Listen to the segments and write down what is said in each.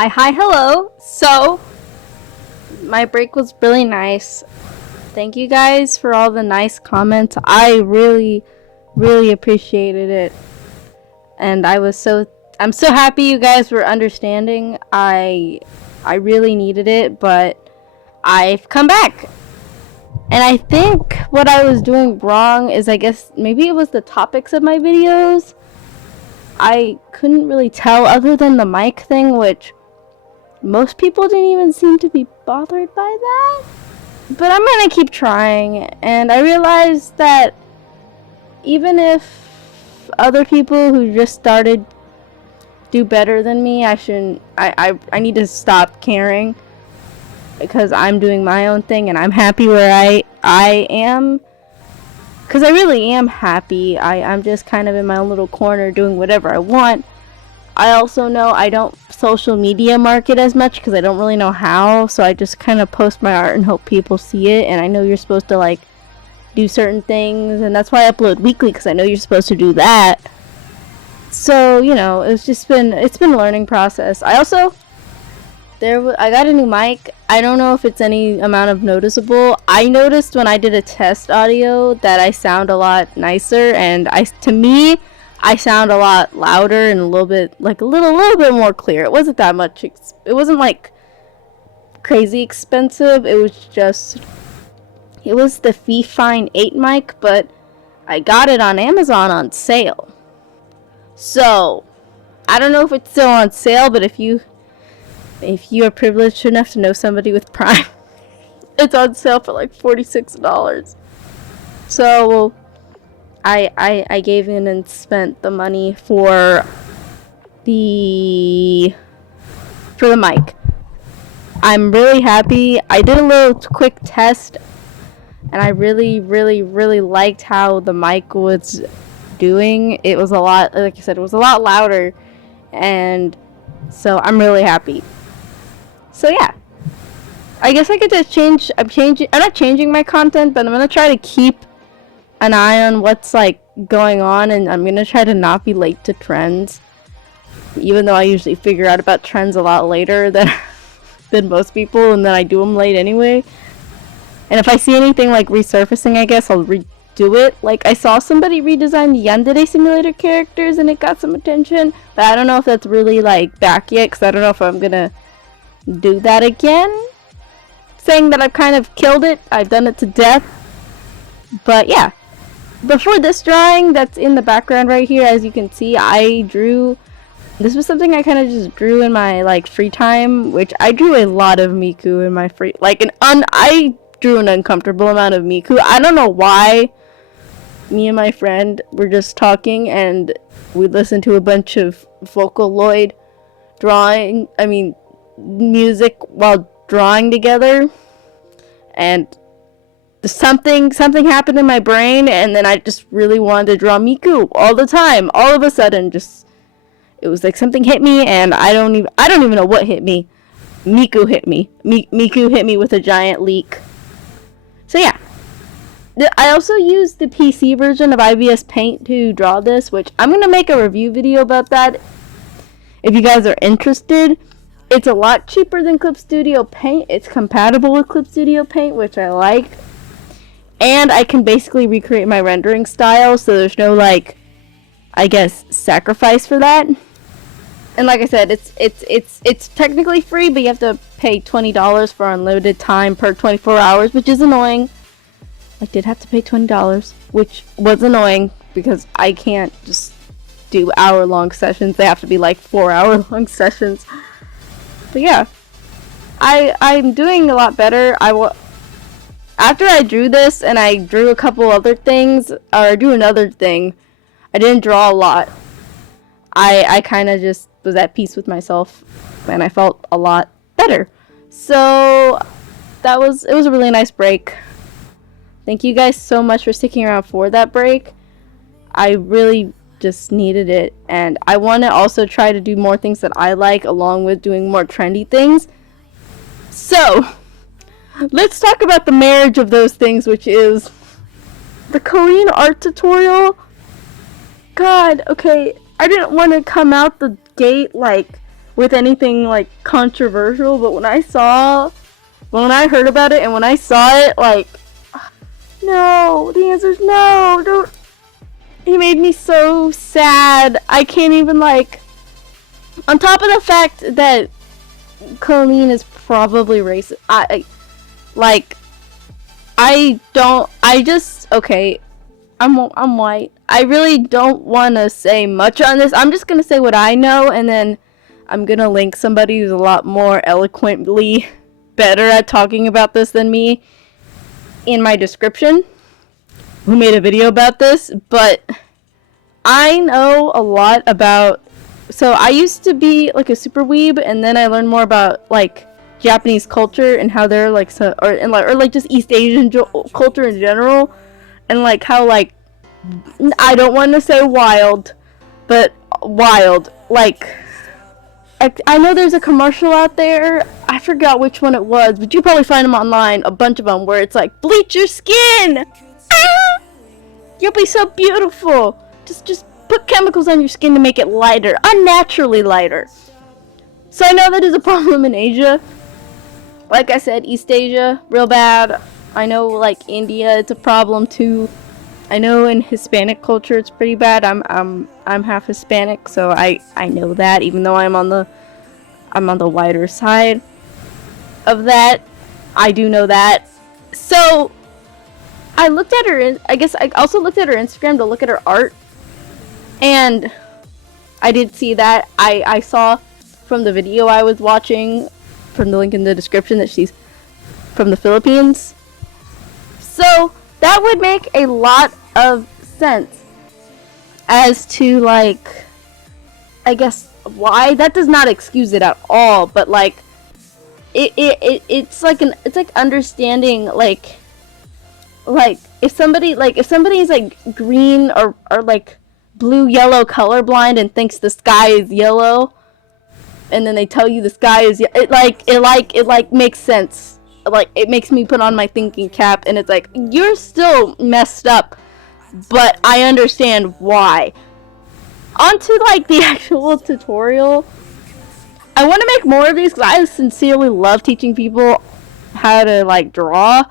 Hi, hello. So, my break was really nice. Thank you guys for all the nice comments. I really appreciated it. And I'm so happy you guys were understanding. I really needed it, but I've come back. And I think what I was doing wrong is, I guess maybe it was the topics of my videos. I couldn't really tell other than the mic thing, which most people didn't even seem to be bothered by that. But I'm gonna keep trying, and I realized that even if other people who just started do better than me, I shouldn't. I need to stop caring because I'm doing my own thing and I'm happy where I am. Because I really am happy. I'm just kind of in my own little corner doing whatever I want. I also know I don't social media market as much because I don't really know how, so I just kind of post my art and hope people see it. And I know you're supposed to like do certain things, and that's why I upload weekly, because I know you're supposed to do that. So it's been a learning process. I got a new mic. I don't know if it's any amount of noticeable. I noticed when I did a test audio that I sound a lot nicer, and to me I sound a lot louder and a little bit bit more clear. It wasn't that much. It wasn't like crazy expensive. It was the Fifine 8 mic, but I got it on Amazon on sale. So I don't know if it's still on sale, but if you are privileged enough to know somebody with Prime, it's on sale for like $46. So I gave in and spent the money for the mic. I'm really happy. I did a little quick test, and I really liked how the mic was doing. It was a lot, like I said, it was a lot louder, and so I'm really happy. So yeah, I guess I could just I'm not changing my content, but I'm gonna try to keep an eye on what's like going on, and I'm gonna try to not be late to trends, even though I usually figure out about trends a lot later than than most people, and then I do them late anyway. And if I see anything like resurfacing, I guess I'll redo it. Like, I saw somebody redesign the Yandere Simulator characters and it got some attention, but I don't know if that's really like back yet, because I don't know if I'm gonna do that again. Saying that I've kind of killed it, I've done it to death. But yeah, before this drawing that's in the background right here, as you can see, this was something I kind of just drew in my like free time, which I drew a lot of Miku in my free, I drew an uncomfortable amount of Miku. I don't know why. Me and my friend were just talking and we listened to a bunch of Vocaloid music while drawing together, and something happened in my brain, and then I just really wanted to draw Miku all the time. All of a sudden, it was like something hit me, and I don't even know what hit me. Miku hit me. Miku hit me with a giant leak. So yeah. I also used the PC version of IVS Paint to draw this, which I'm going to make a review video about that if you guys are interested. It's a lot cheaper than Clip Studio Paint. It's compatible with Clip Studio Paint, which I like. And I can basically recreate my rendering style, so there's no, sacrifice for that. And like I said, it's technically free, but you have to pay $20 for unlimited time per 24 hours, which is annoying. I did have to pay $20, which was annoying because I can't just do hour-long sessions. They have to be like 4-hour-long sessions. But yeah, I'm doing a lot better. After I drew this and I drew a couple other things, or I drew another thing, I didn't draw a lot. I kind of just was at peace with myself, and I felt a lot better. So it was a really nice break. Thank you guys so much for sticking around for that break. I really just needed it, and I want to also try to do more things that I like, along with doing more trendy things. So let's talk about the marriage of those things, which is the Kooleen art tutorial. God, okay, I didn't want to come out the gate like with anything like controversial, but when I heard about it and when I saw it, like, no, the answer's no, don't. He made me so sad. I can't even, like, on top of the fact that Kooleen is probably racist, okay, I'm white. I really don't want to say much on this. I'm just going to say what I know, and then I'm going to link somebody who's a lot more eloquently better at talking about this than me in my description, who made a video about this. But I know a lot about, so I used to be like a super weeb, and then I learned more about like Japanese culture and how they're like, or just East Asian culture in general, and like how, like, I don't want to say wild, but wild, like, I know there's a commercial out there, I forgot which one it was, but you probably find them online, a bunch of them, where it's like, bleach your skin! Ah! You'll be so beautiful! Just put chemicals on your skin to make it lighter, unnaturally lighter. So I know that is a problem in Asia. Like I said, East Asia, real bad. I know, like, India, it's a problem too. I know in Hispanic culture it's pretty bad. I'm half Hispanic, so I know that, even though I'm on the wider side of that. I do know that. So I looked at her, I guess I also looked at her Instagram to look at her art, and I did see that. I saw from the video I was watching, from the link in the description, that she's from the Philippines. So that would make a lot of sense as to, like, I guess why. That does not excuse it at all, but like it's like understanding, like if somebody's like green or like blue yellow colorblind and thinks the sky is yellow, and then they tell you the sky is it makes sense. Like, it makes me put on my thinking cap, and it's like, you're still messed up, but I understand why. On to, like, the actual tutorial. I want to make more of these because I sincerely love teaching people how to, like, draw.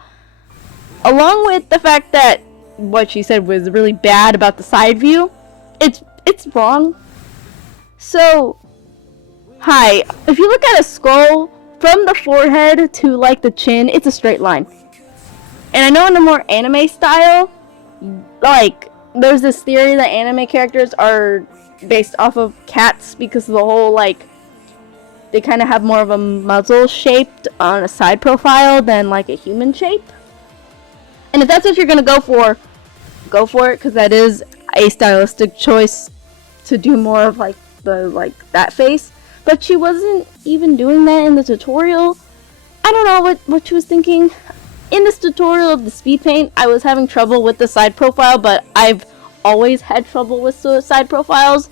Along with the fact that what she said was really bad about the side view. It's wrong. So, hi. If you look at a skull, from the forehead to, like, the chin, it's a straight line. And I know in a more anime style, like, there's this theory that anime characters are based off of cats because of the whole, like, they kind of have more of a muzzle shaped on a side profile than, like, a human shape. And if that's what you're gonna go for it, because that is a stylistic choice to do more of, like, that face. But she wasn't even doing that in the tutorial. I don't know what she was thinking. In this tutorial of the speed paint, I was having trouble with the side profile, but I've always had trouble with side profiles.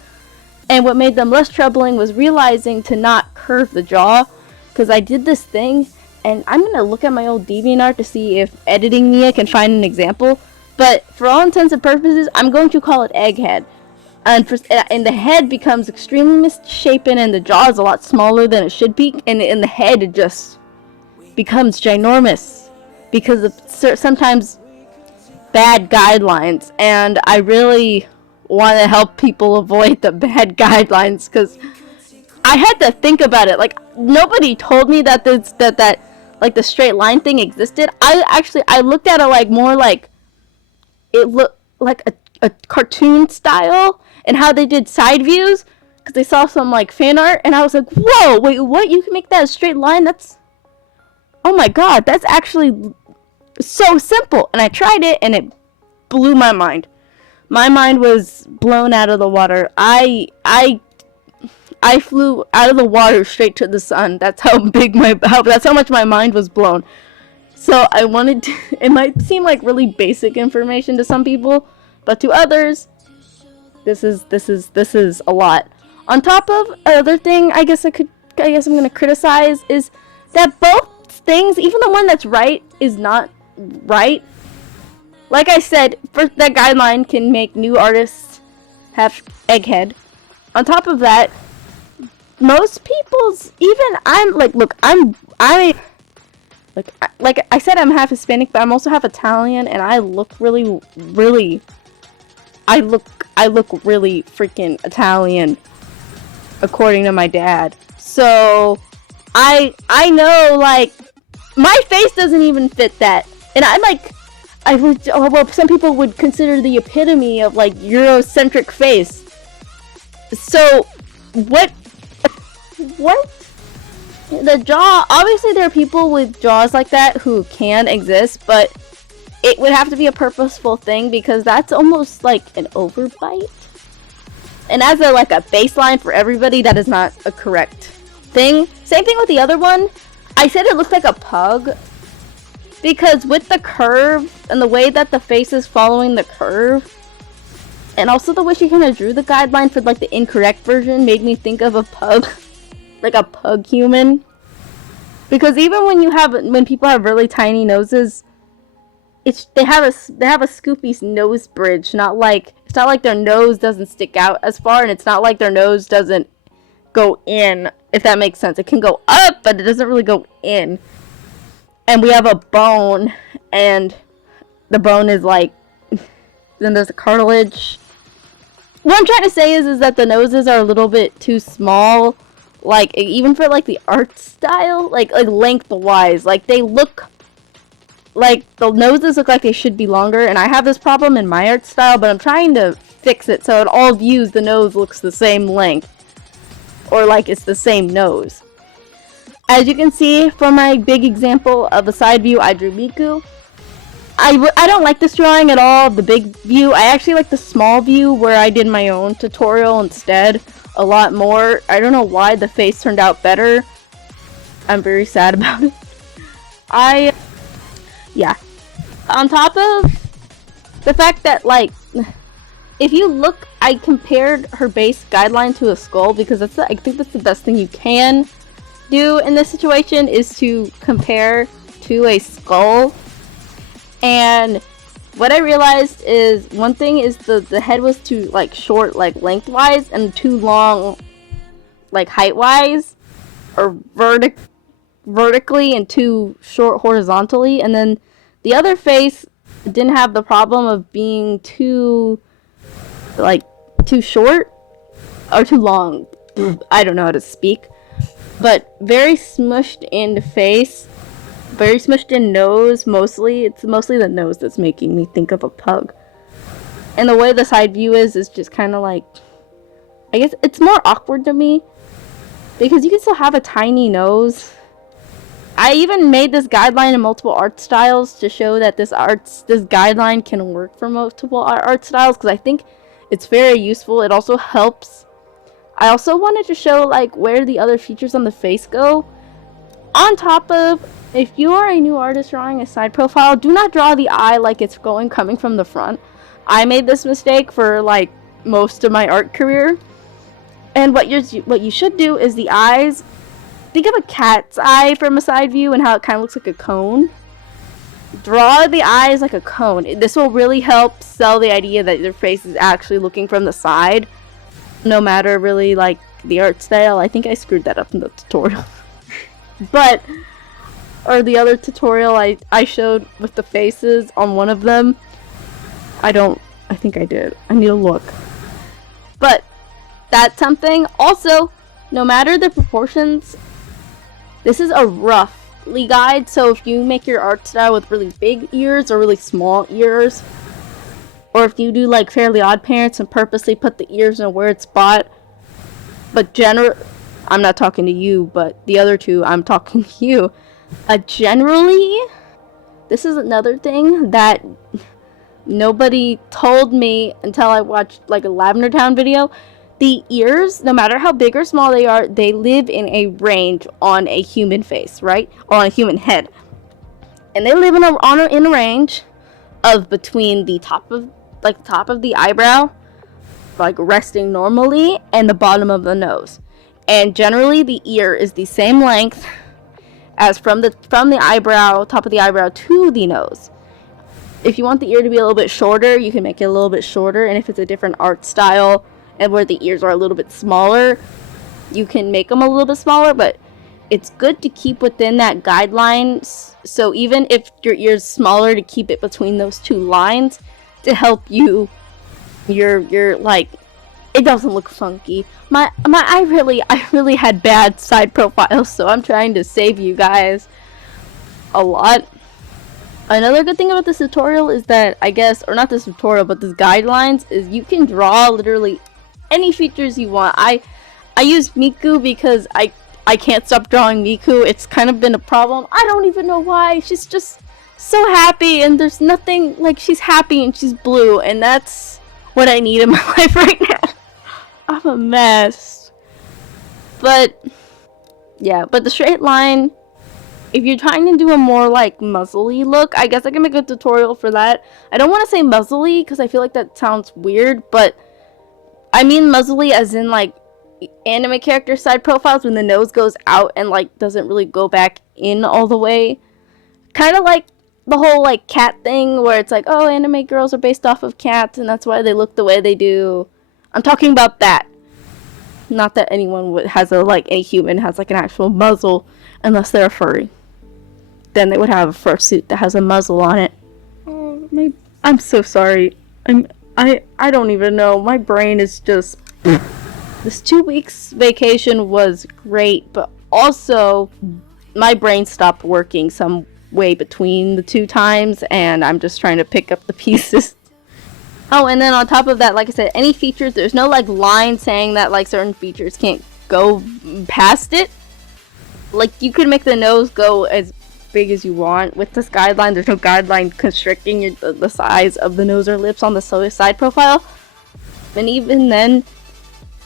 And what made them less troubling was realizing to not curve the jaw. Because I did this thing, and I'm going to look at my old DeviantArt to see if editing Mia can find an example. But for all intents and purposes, I'm going to call it egghead. And the head becomes extremely misshapen, and the jaw is a lot smaller than it should be, and in the head it just becomes ginormous because of sometimes bad guidelines. And I really want to help people avoid the bad guidelines because I had to think about it. Like, nobody told me that like the straight line thing existed. I looked at it like more like it looked like a cartoon style. And how they did side views, because they saw some, like, fan art, and I was like, whoa, wait, what? You can make that a straight line? That's, oh my god, that's actually so simple. And I tried it, and it blew my mind. My mind was blown out of the water. I flew out of the water straight to the sun. That's how that's how much my mind was blown. So I wanted to, it might seem like really basic information to some people, but to others, this is a lot. On top of another thing, I guess I'm gonna criticize is that both things, even the one that's right, is not right. Like I said, first, that guideline can make new artists have egghead. On top of that, most people's, even I'm like, look, like I said, I'm half Hispanic, but I'm also half Italian, and I look really, really, I look really freaking Italian, according to my dad. So, I know, like, my face doesn't even fit that, and I'm like, well, some people would consider the epitome of, like, Eurocentric face. So, what? The jaw, obviously there are people with jaws like that who can exist, but it would have to be a purposeful thing, because that's almost like an overbite. And as a baseline for everybody, that is not a correct thing. Same thing with the other one. I said it looked like a pug, because with the curve and the way that the face is following the curve, and also the way she kind of drew the guideline for like the incorrect version, made me think of a pug. Like a pug human. Because even when people have really tiny noses, they have a scoopy nose bridge. It's not like their nose doesn't stick out as far, and it's not like their nose doesn't go in, if that makes sense. It can go up, but it doesn't really go in. And we have a bone, and the bone is like, then there's a cartilage. What I'm trying to say is that the noses are a little bit too small. Like, even for, like, the art style, like lengthwise, like, they look, like, the noses look like they should be longer, and I have this problem in my art style, but I'm trying to fix it so in all views the nose looks the same length, or, like, it's the same nose. As you can see from my big example of the side view, I drew Miku. I don't like this drawing at all, the big view. I actually like the small view where I did my own tutorial instead. A lot more. I don't know why the face turned out better. I'm very sad about it. Yeah. On top of the fact that, like, if you look, I compared her base guideline to a skull, because I think that's the best thing you can do in this situation, is to compare to a skull. And what I realized is, one thing is the head was too, like, short, like, lengthwise, and too long, like, height-wise, or vertically, and too short horizontally. And then the other face didn't have the problem of being too, like, too short, or too long. I don't know how to speak. But very smushed in the face. Very smushed in nose, mostly. It's mostly the nose that's making me think of a pug. And the way the side view is just kind of like, I guess it's more awkward to me, because you can still have a tiny nose. I even made this guideline in multiple art styles to show that this guideline can work for multiple art styles, because I think it's very useful. It also helps. I also wanted to show, like, where the other features on the face go. On top of, if you are a new artist drawing a side profile, do not draw the eye like it's coming from the front. I made this mistake for, like, most of my art career. And what you should do is the eyes. Think of a cat's eye from a side view and how it kind of looks like a cone. Draw the eyes like a cone. This will really help sell the idea that your face is actually looking from the side, no matter really, like, the art style. I think I screwed that up in the tutorial. But, or the other tutorial I showed with the faces on one of them. I think I did. I need to look. But, that's something. Also, no matter the proportions, this is a roughly guide, so if you make your art style with really big ears or really small ears, or if you do, like, Fairly Odd Parents and purposely put the ears in a weird spot, but I'm not talking to you, but the other two, I'm talking to you. Generally, this is another thing that nobody told me until I watched, like, a Lavender Town video. The ears, no matter how big or small they are, they live in a range on a human face, right? Or on a human head. And they live in a range of between the top of the eyebrow, like, resting normally, and the bottom of the nose. And generally the ear is the same length as from the eyebrow, top of the eyebrow, to the nose. If you want the ear to be a little bit shorter, you can make it a little bit shorter, and if it's a different art style and where the ears are a little bit smaller, you can make them a little bit smaller, but it's good to keep within that guidelines. So even if your ear's smaller, to keep it between those two lines to help you, you're like, it doesn't look funky. I really had bad side profiles, so I'm trying to save you guys a lot. Another good thing about this tutorial is that, I guess, or not this tutorial, but this guidelines, is you can draw literally any features you want. I use Miku because I can't stop drawing Miku. It's kind of been a problem. I don't even know why. She's just so happy, and there's nothing, like, she's happy and she's blue, and that's what I need in my life right now. I'm a mess. But yeah, but the straight line, if you're trying to do a more like muzzly look, I guess I can make a tutorial for that. I don't want to say muzzly because I feel like that sounds weird, but I mean muzzly as in like anime character side profiles, when the nose goes out and like doesn't really go back in all the way. Kind of like the whole like cat thing where it's like, oh, anime girls are based off of cats and that's why they look the way they do. I'm talking about that. Not that anyone has a, like, any human has like an actual muzzle, unless they're a furry. Then they would have a fursuit that has a muzzle on it. Oh, I'm so sorry. I don't even know. My brain is just... This 2 weeks vacation was great, but also my brain stopped working some way between the 2 times, and I'm just trying to pick up the pieces. Oh, and then on top of that, like I said, any features, there's no like line saying that like certain features can't go past it. Like, you could make the nose go as big as you want. With this guideline, there's no guideline constricting the size of the nose or lips on the side profile. And even then,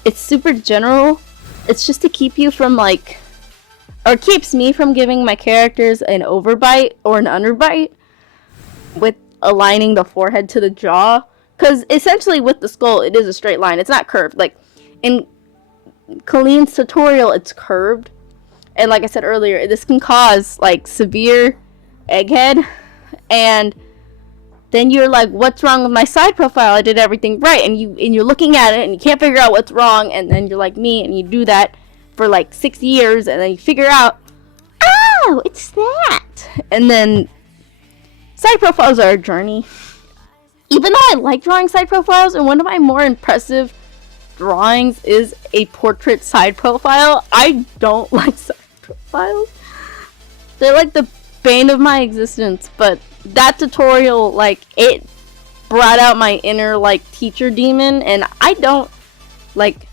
it's super general. It's just to keep you from like, or keeps me from giving my characters an overbite or an underbite with aligning the forehead to the jaw. Because essentially with the skull, it is a straight line. It's not curved. Like in Kooleen's tutorial, it's curved. And like I said earlier, this can cause like severe egghead. And then you're like, what's wrong with my side profile? I did everything right. And you're looking at it and you can't figure out what's wrong. And then you're like me and you do that for like 6 years. And then you figure out, oh, it's that. And then side profiles are a journey. Even though I like drawing side profiles, and one of my more impressive drawings is a portrait side profile, I don't like side profiles. They're like the bane of my existence, but that tutorial, like, it brought out my inner, like, teacher demon, and I don't, like,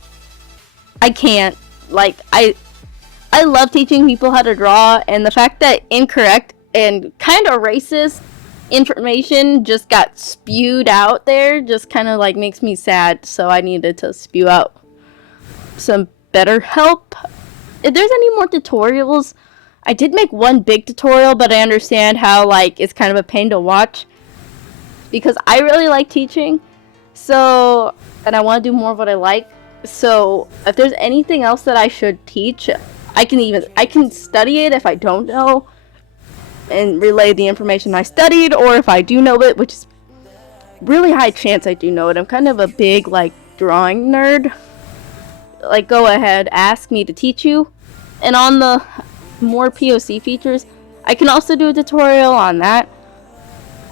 I can't, like, I love teaching people how to draw, and the fact that incorrect and kind of racist information just got spewed out there just kind of like makes me sad, so I needed to spew out some better help. If there's any more tutorials, I did make one big tutorial, but I understand how like it's kind of a pain to watch because I really like teaching, so, and I want to do more of what I like. So if there's anything else that I should teach, I can study it if I don't know and relay the information I studied, or if I do know it, which is really high chance I do know it. I'm kind of a big like drawing nerd. Like, go ahead, ask me to teach you. And on the more POC features, I can also do a tutorial on that,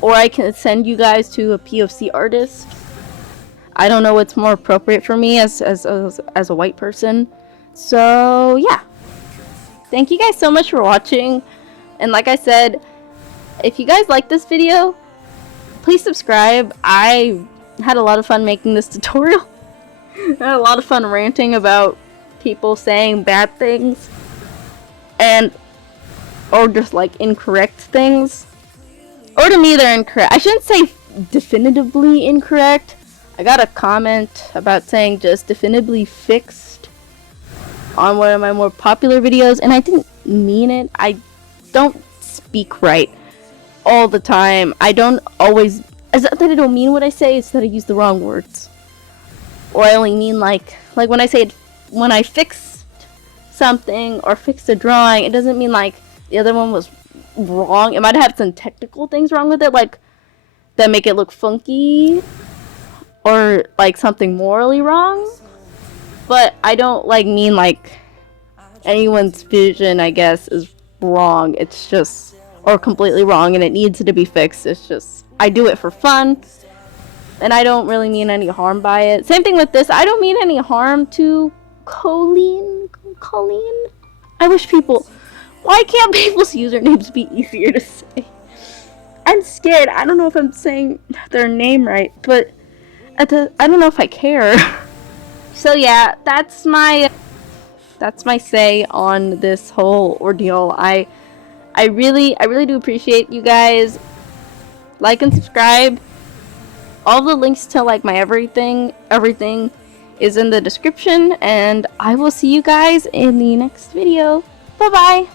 or I can send you guys to a POC artist. I don't know what's more appropriate for me as a white person. So yeah, thank you guys so much for watching. And like I said, if you guys like this video, please subscribe. I had a lot of fun making this tutorial. I had a lot of fun ranting about people saying bad things or just like incorrect things. Or to me they're incorrect. I shouldn't say definitively incorrect. I got a comment about saying just definitively fixed on one of my more popular videos, and I didn't mean it. I don't speak right all the time. I don't always, it's not that I don't mean what I say, it's that I use the wrong words. Or I only mean like when I say it, when I fixed something or fixed a drawing, it doesn't mean like the other one was wrong. It might have some technical things wrong with it, like that make it look funky, or like something morally wrong. But I don't like mean like anyone's vision, I guess, is wrong. It's just, or completely wrong and it needs to be fixed. It's just, I do it for fun and I don't really mean any harm by it. Same thing with this. I don't mean any harm to Kooleen. I wish people, why can't people's usernames be easier to say? I'm scared. I don't know if I'm saying their name right, but I don't know if I care. So yeah, that's my say on this whole ordeal. I really do appreciate you guys. Like and subscribe. All the links to like my everything is in the description, and I will see you guys in the next video. Bye bye.